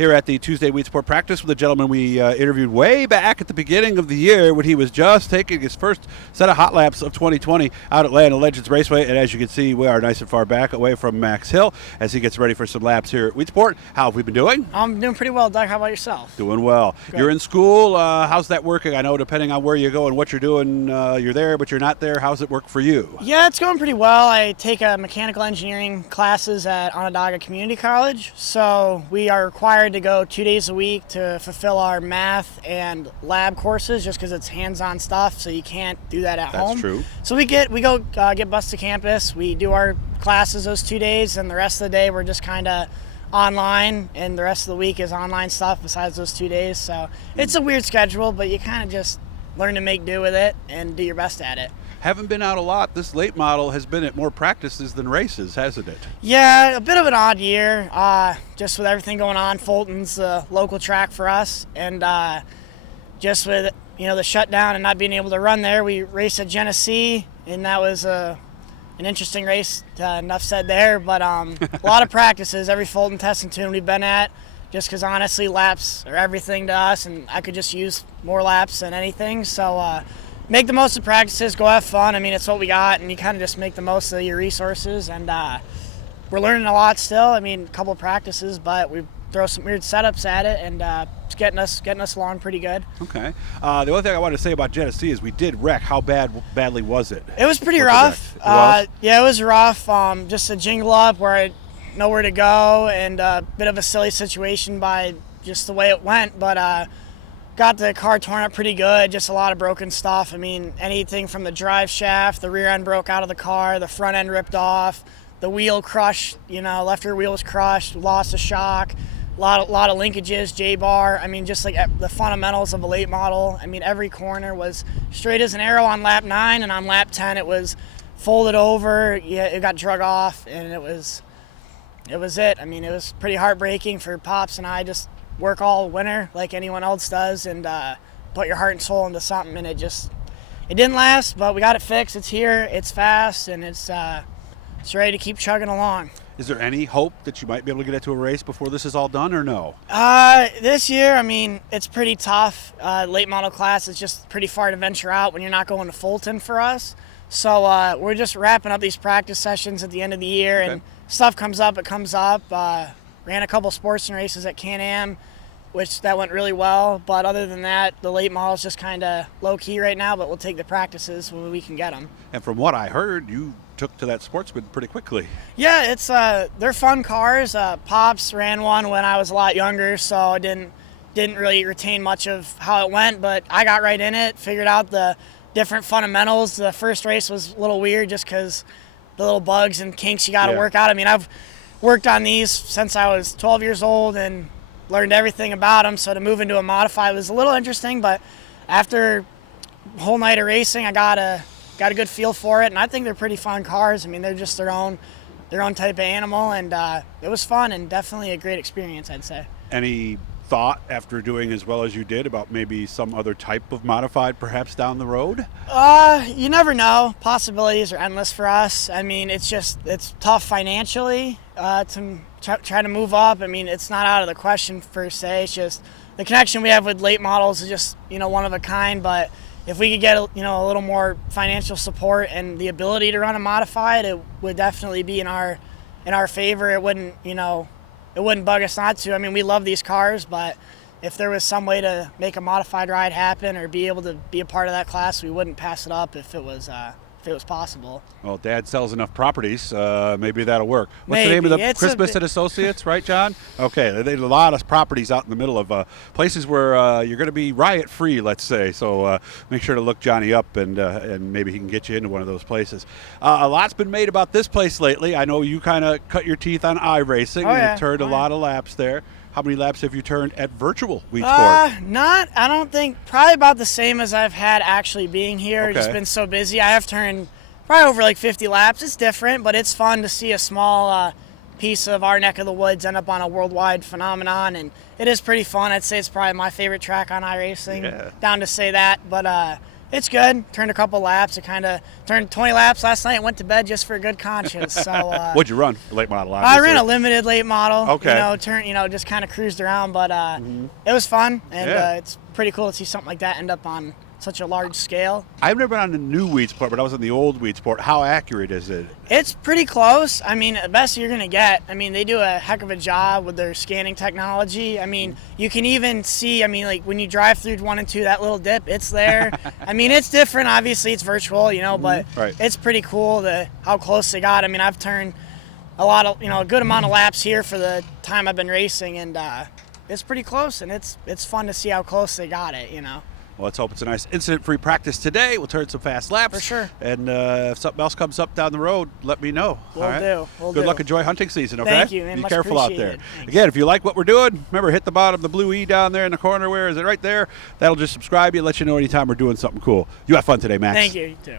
here at the Tuesday Weedsport practice with a gentleman we interviewed way back at the beginning of the year when he was just taking his first set of hot laps of 2020 out at Land Legends Raceway. And as you can see, we are nice and far back away from Max Hill as he gets ready for some laps here at Weedsport. How have we been doing? I'm doing pretty well, Doug. How about yourself? Doing well. Good. You're in school. How's that working? I know depending on where you go and what you're doing, you're there, but you're not there. How's it work for you? Yeah, it's going pretty well. I take mechanical engineering classes at Onondaga Community College, so we are required to go 2 days a week to fulfill our math and lab courses just because it's hands-on stuff, so you can't do that at home. That's true. So we go get bused to campus. We do our classes those 2 days, and the rest of the day we're just kind of online, and the rest of the week is online stuff besides those 2 days. So it's a weird schedule, but you kind of just learn to make do with it and do your best at it. Haven't been out a lot. This late model has been at more practices than races, hasn't it? Yeah, a bit of an odd year, just with everything going on. Fulton's the local track for us, and just with the shutdown and not being able to run there, we raced at Genesee, and that was an interesting race. Enough said there, but a lot of practices. Every Fulton test and tune we've been at, just because honestly laps are everything to us, and I could just use more laps than anything. So make the most of practices, go have fun. I mean, it's what we got, and you kind of just make the most of your resources. And we're learning a lot still. I mean, a couple of practices, but we throw some weird setups at it, and it's getting us along pretty good. Okay. The only thing I wanted to say about Genesee is we did wreck. How badly was it? It was pretty rough. Yeah, it was rough. Just a jingle up where I had nowhere to go, and a bit of a silly situation by just the way it went, but got the car torn up pretty good, just a lot of broken stuff. I mean, anything from the drive shaft, the rear end broke out of the car, the front end ripped off, the wheel crushed, left rear wheel was crushed, lost a shock, a lot of linkages, J-bar. I mean, just like the fundamentals of a late model. I mean, every corner was straight as an arrow on lap 9, and on lap 10 it was folded over. Yeah, it got drug off, and it was it. I mean, it was pretty heartbreaking for Pops and I. Just work all winter like anyone else does, and put your heart and soul into something, and it didn't last, but we got it fixed. It's here, it's fast, and it's ready to keep chugging along. Is there any hope that you might be able to get into a race before this is all done, or no? This year, I mean, it's pretty tough. Late model class is just pretty far to venture out when you're not going to Fulton for us. So we're just wrapping up these practice sessions at the end of the year, okay. And stuff comes up, it comes up. Ran a couple Sportsman races at Can-Am, which that went really well. But other than that, the late model's just kind of low-key right now, but we'll take the practices when we can get them. And from what I heard, you took to that Sportsman pretty quickly. Yeah, they're fun cars. Pops ran one when I was a lot younger, so I didn't really retain much of how it went, but I got right in it, figured out the different fundamentals. The first race was a little weird just because the little bugs and kinks you got to work out. I mean, I've worked on these since I was 12 years old and learned everything about them, so to move into a modified was a little interesting, but after a whole night of racing, I got a good feel for it, and I think they're pretty fun cars. I mean, they're just their own type of animal, and it was fun and definitely a great experience, I'd say. Any thought after doing as well as you did about maybe some other type of modified perhaps down the road? You never know. Possibilities are endless for us. I mean, it's tough financially to try to move up. I mean, it's not out of the question per se. It's just the connection we have with late models is just one of a kind. But if we could get a little more financial support and the ability to run a modified, it would definitely be in our favor. It wouldn't bug us not to. I mean, we love these cars, but if there was some way to make a modified ride happen or be able to be a part of that class, we wouldn't pass it up if it was possible. Well, Dad sells enough properties, maybe that'll work. What's the name of the Christmas and Associates, right, John? Okay, there's a lot of properties out in the middle of places where you're going to be riot-free, let's say. So make sure to look Johnny up, and maybe he can get you into one of those places. A lot's been made about this place lately. I know you kind of cut your teeth on iRacing. Yeah. You've turned a lot of laps there. How many laps have you turned at virtual Weedsport? I don't think, probably about the same as I've had actually being here. Okay. It's just been so busy. I have turned probably over like 50 laps. It's different, but it's fun to see a small piece of our neck of the woods end up on a worldwide phenomenon, and it is pretty fun. I'd say it's probably my favorite track on iRacing, down to say that. But It's good. Turned a couple laps. I kind of turned 20 laps last night. Went to bed just for a good conscience. So what'd you run? Late model. I ran a limited late model. Okay. Just kind of cruised around, but it was fun, and it's pretty cool to see something like that end up on such a large scale. I've never been on the new Weedsport, but I was on the old Weedsport. How accurate is it? It's pretty close. I mean, the best you're going to get. I mean, they do a heck of a job with their scanning technology. I mean, you can even see, like when you drive through 1 and 2, that little dip, it's there. I mean, it's different. Obviously, it's virtual, but it's pretty cool how close they got. I mean, I've turned a good amount of laps here for the time I've been racing, and it's pretty close, and it's fun to see how close they got it, Well, let's hope it's a nice incident-free practice today. We'll turn some fast laps. For sure. And if something else comes up down the road, let me know. Will do. Good luck. Enjoy hunting season, okay? Thank you, man. Be Much careful out there. appreciated. Again, if you like what we're doing, remember, hit the bottom, the blue E down there in the corner. Where is it? Right there. That'll just subscribe you, let you know anytime we're doing something cool. You have fun today, Max. Thank you. You too.